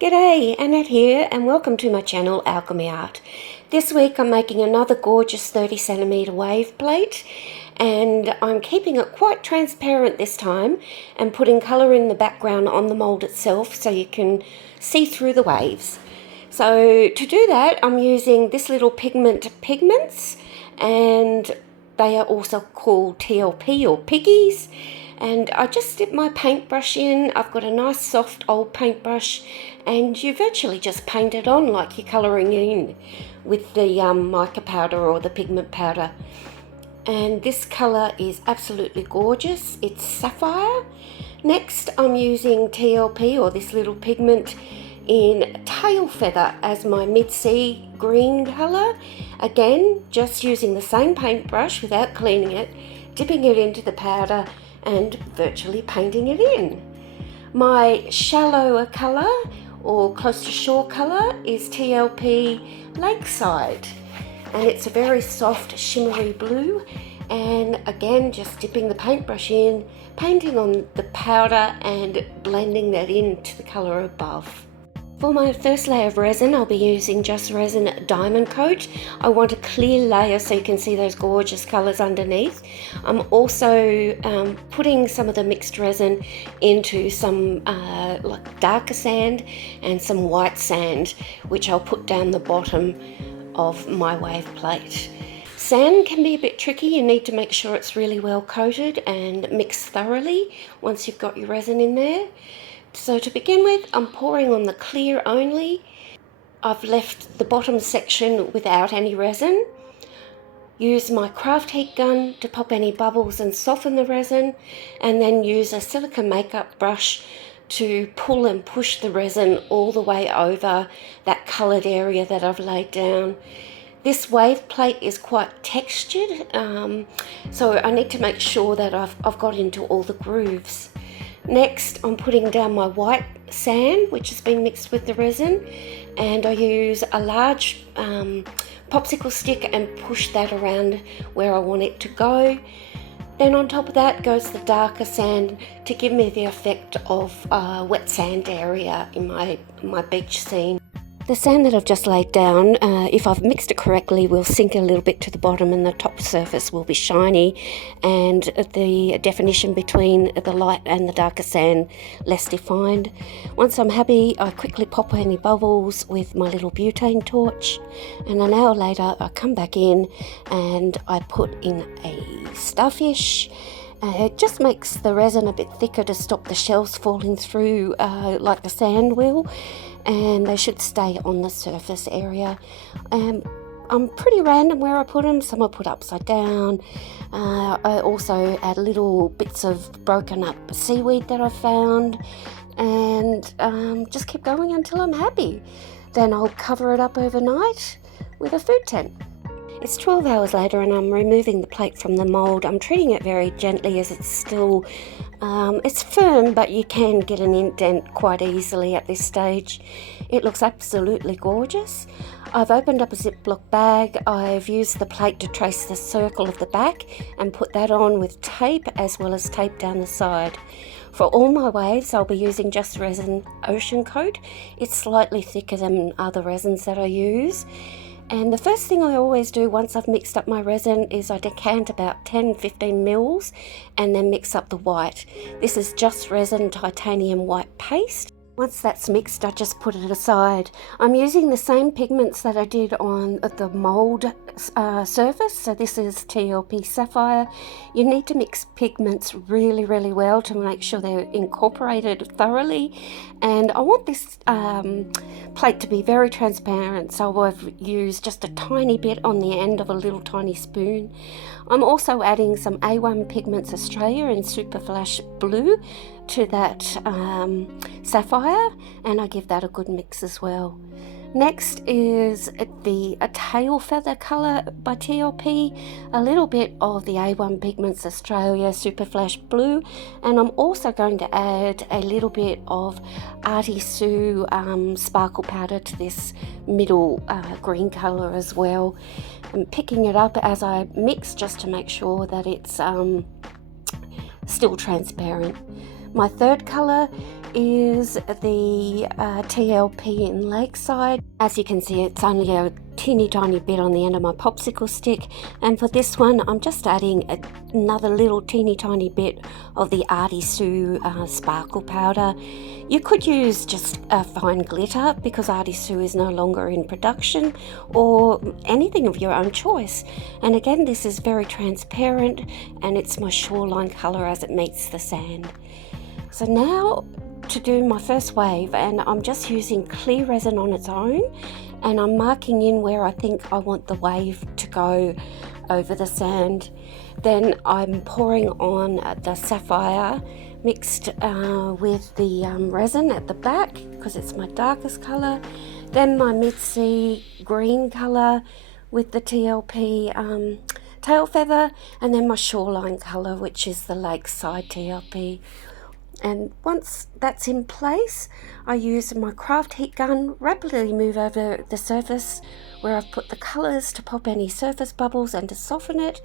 G'day, Annette here and welcome to my channel Alchemy Art. This week I'm making another gorgeous 30cm wave plate and I'm keeping it quite transparent this time and putting colour in the background on the mould itself so you can see through the waves. So to do that I'm using this little pigments and they are also called TLP or piggies. And I just dip my paintbrush in. I've got a nice soft old paintbrush and you virtually just paint it on like you're colouring in with the mica powder or the pigment powder. And this colour is absolutely gorgeous. It's sapphire. Next I'm using TLP or this little pigment in tail feather as my mid-sea green colour. Again, just using the same paintbrush without cleaning it, dipping it into the powder and virtually painting it in. My shallower colour or close to shore colour is TLP Lakeside and it's a very soft shimmery blue, and again just dipping the paintbrush in, painting on the powder and blending that into the colour above. For my first layer of resin, I'll be using Just Resin Diamond Coat. I want a clear layer so you can see those gorgeous colours underneath. I'm also putting some of the mixed resin into some like darker sand and some white sand, which I'll put down the bottom of my wave plate. Sand can be a bit tricky. You need to make sure it's really well coated and mixed thoroughly once you've got your resin in there. So to begin with, I'm pouring on the clear only. I've left the bottom section without any resin. Use my craft heat gun to pop any bubbles and soften the resin, and then use a silicone makeup brush to pull and push the resin all the way over that coloured area that I've laid down. This wave plate is quite textured, so I need to make sure that I've got into all the grooves. Next, I'm putting down my white sand, which has been mixed with the resin, and I use a large popsicle stick and push that around where I want it to go. Then on top of that goes the darker sand to give me the effect of a wet sand area in my beach scene. The sand that I've just laid down, if I've mixed it correctly, will sink a little bit to the bottom and the top surface will be shiny, and the definition between the light and the darker sand less defined. Once I'm happy, I quickly pop any bubbles with my little butane torch, and an hour later I come back in and I put in a starfish. It just makes the resin a bit thicker to stop the shells falling through like the sand will, and they should stay on the surface area. I'm pretty random where I put them. Some I put upside down. I also add little bits of broken up seaweed that I found, and just keep going until I'm happy. Then I'll cover it up overnight with a food tent. It's 12 hours later and I'm removing the plate from the mould. I'm treating it very gently as it's still, it's firm, but you can get an indent quite easily at this stage. It looks absolutely gorgeous. I've opened up a Ziploc bag. I've used the plate to trace the circle of the back and put that on with tape as well as tape down the side. For all my waves, I'll be using Just Resin Ocean Coat. It's slightly thicker than other resins that I use. And the first thing I always do once I've mixed up my resin is I decant about 10-15 mils and then mix up the white. This is Just Resin Titanium White Paste. Once that's mixed, I just put it aside. I'm using the same pigments that I did on the mould surface. So this is TLP Sapphire. You need to mix pigments really, really well to make sure they're incorporated thoroughly. And I want this plate to be very transparent, so I've used just a tiny bit on the end of a little tiny spoon. I'm also adding some A1 Pigments Australia in Super Flash Blue to that sapphire, and I give that a good mix as well. Next is the tail feather colour by TLP, a little bit of the A1 Pigments Australia Super Flash Blue, and I'm also going to add a little bit of Artie Sue sparkle powder to this middle green colour as well. I'm picking it up as I mix just to make sure that it's still transparent. My third colour is the TLP in Lakeside. As you can see, it's only a teeny tiny bit on the end of my popsicle stick, and for this one I'm just adding another little teeny tiny bit of the Artie Sue sparkle powder. You could use just a fine glitter because Artie Sue is no longer in production, or anything of your own choice. And again, this is very transparent and it's my shoreline colour as it meets the sand. So now to do my first wave, and I'm just using clear resin on its own, and I'm marking in where I think I want the wave to go over the sand. Then I'm pouring on the sapphire mixed with the resin at the back because it's my darkest colour. Then my mid-sea green colour with the TLP tail feather, and then my shoreline colour, which is the Lakeside TLP. And once that's in place, I use my craft heat gun, rapidly move over the surface where I've put the colours to pop any surface bubbles and to soften it.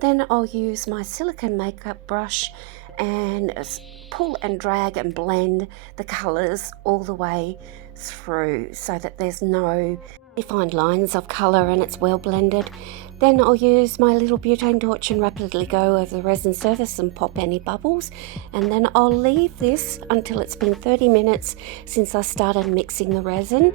Then I'll use my silicone makeup brush and pull and drag and blend the colours all the way through so that there's no defined lines of colour and it's well blended. Then I'll use my little butane torch and rapidly go over the resin surface and pop any bubbles, and then I'll leave this until it's been 30 minutes since I started mixing the resin,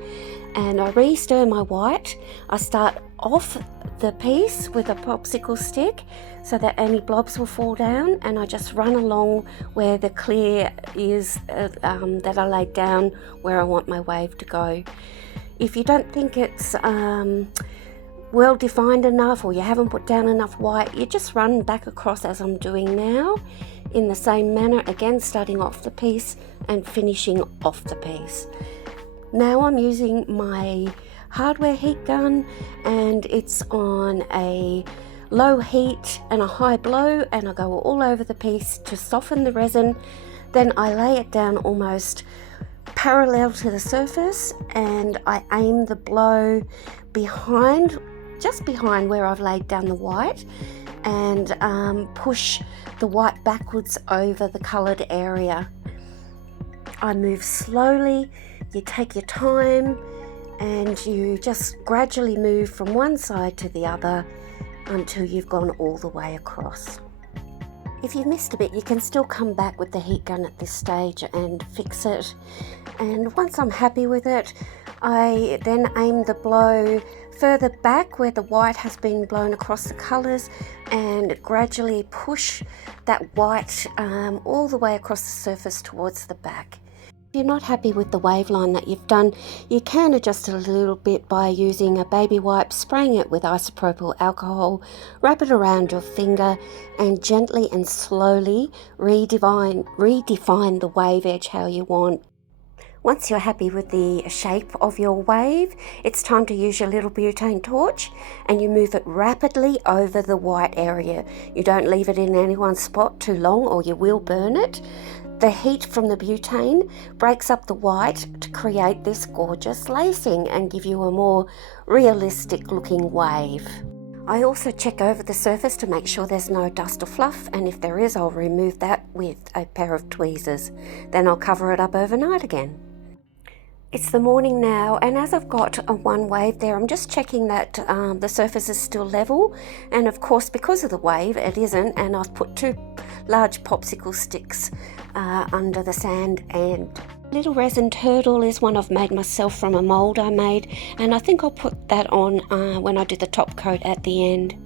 and I re-stir my white. I start off the piece with a popsicle stick so that any blobs will fall down, and I just run along where the clear is that I laid down where I want my wave to go. If you don't think it's well defined enough, or you haven't put down enough white, you just run back across as I'm doing now in the same manner, again starting off the piece and finishing off the piece. Now I'm using my hardware heat gun, and it's on a low heat and a high blow, and I go all over the piece to soften the resin. Then I lay it down almost parallel to the surface, and I aim the blow behind, just behind where I've laid down the white, and push the white backwards over the coloured area. I move slowly, you take your time, and you just gradually move from one side to the other until you've gone all the way across. If you've missed a bit, you can still come back with the heat gun at this stage and fix it. And once I'm happy with it, I then aim the blow further back where the white has been blown across the colours, and gradually push that white all the way across the surface towards the back. If you're not happy with the waveline that you've done, you can adjust it a little bit by using a baby wipe, spraying it with isopropyl alcohol, wrap it around your finger, and gently and slowly redefine the wave edge how you want. Once you're happy with the shape of your wave, it's time to use your little butane torch, and you move it rapidly over the white area. You don't leave it in any one spot too long or you will burn it. The heat from the butane breaks up the white to create this gorgeous lacing and give you a more realistic looking wave. I also check over the surface to make sure there's no dust or fluff, and if there is, I'll remove that with a pair of tweezers. Then I'll cover it up overnight again. It's the morning now, and as I've got one wave there, I'm just checking that the surface is still level, and of course because of the wave it isn't, and I've put 2 large popsicle sticks under the sand. And little resin turtle is one I've made myself from a mould I made, and I think I'll put that on when I do the top coat at the end.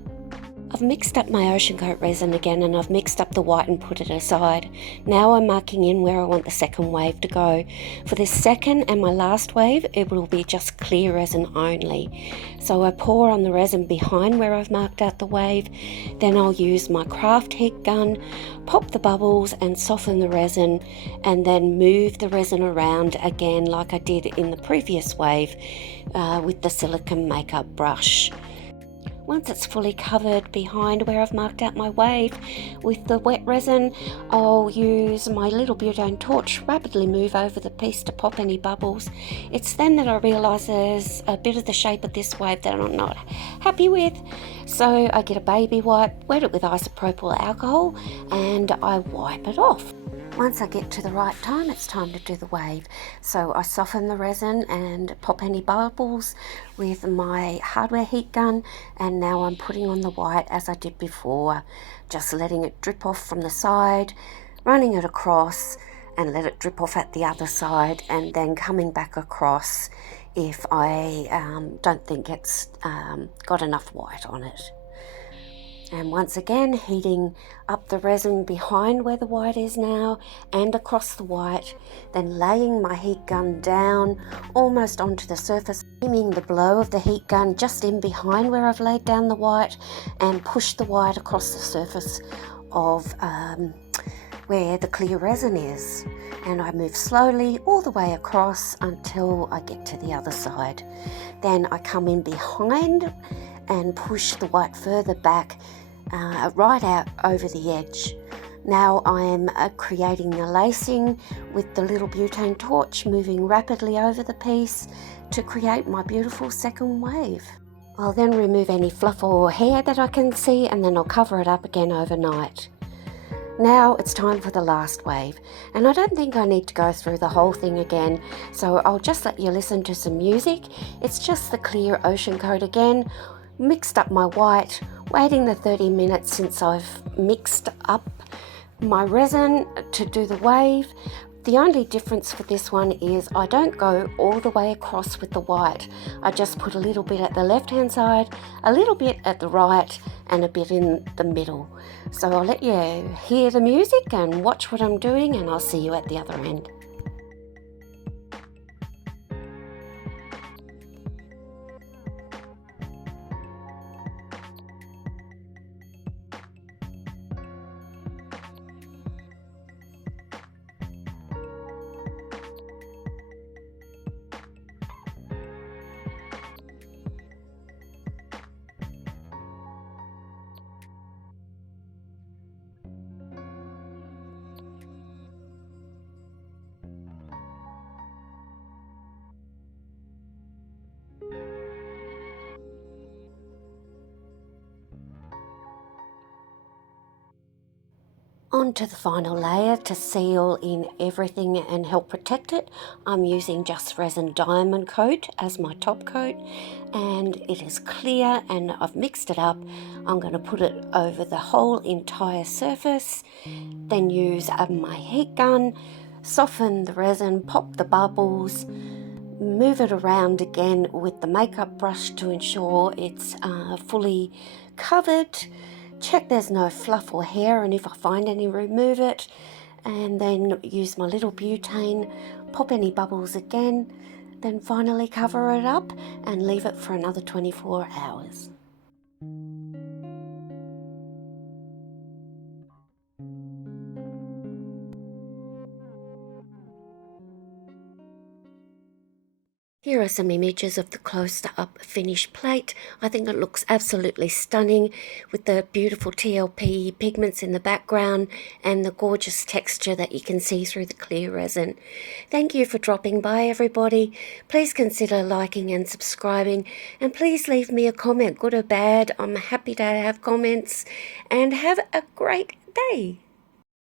I've mixed up my ocean coat resin again, and I've mixed up the white and put it aside. Now I'm marking in where I want the second wave to go. For this second and my last wave, it will be just clear resin only. So I pour on the resin behind where I've marked out the wave. Then I'll use my craft heat gun, pop the bubbles and soften the resin, and then move the resin around again like I did in the previous wave with the silicone makeup brush. Once it's fully covered behind where I've marked out my wave with the wet resin, I'll use my little butane torch, rapidly move over the piece to pop any bubbles. It's then that I realise there's a bit of the shape of this wave that I'm not happy with, so I get a baby wipe, wet it with isopropyl alcohol, and I wipe it off. Once I get to the right time, it's time to do the wave. So I soften the resin and pop any bubbles with my hardware heat gun, and now I'm putting on the white as I did before, just letting it drip off from the side, running it across and let it drip off at the other side, and then coming back across if I don't think it's got enough white on it. And once again, heating up the resin behind where the white is now and across the white, then laying my heat gun down almost onto the surface, aiming the blow of the heat gun just in behind where I've laid down the white, and push the white across the surface of where the clear resin is. And I move slowly all the way across until I get to the other side. Then I come in behind and push the white further back, right out over the edge. Now I'm creating the lacing with the little butane torch, moving rapidly over the piece to create my beautiful second wave. I'll then remove any fluff or hair that I can see, and then I'll cover it up again overnight. Now it's time for the last wave, and I don't think I need to go through the whole thing again, so I'll just let you listen to some music. It's just the clear ocean coat again, mixed up my white, waiting the 30 minutes since I've mixed up my resin to do the wave. The only difference for this one is I don't go all the way across with the white. I just put a little bit at the left hand side, a little bit at the right, and a bit in the middle. So I'll let you hear the music and watch what I'm doing, and I'll see you at the other end. On to the final layer to seal in everything and help protect it. I'm using Just Resin Diamond Coat as my top coat, and it is clear and I've mixed it up. I'm going to put it over the whole entire surface, then use my heat gun, soften the resin, pop the bubbles, move it around again with the makeup brush to ensure it's fully covered. Check there's no fluff or hair, and if I find any, remove it, and then use my little butane, pop any bubbles again, then finally cover it up and leave it for another 24 hours. Here are some images of the close-up finished plate. I think it looks absolutely stunning with the beautiful TLP pigments in the background and the gorgeous texture that you can see through the clear resin. Thank you for dropping by, everybody. Please consider liking and subscribing, and please leave me a comment, good or bad. I'm happy to have comments, and have a great day.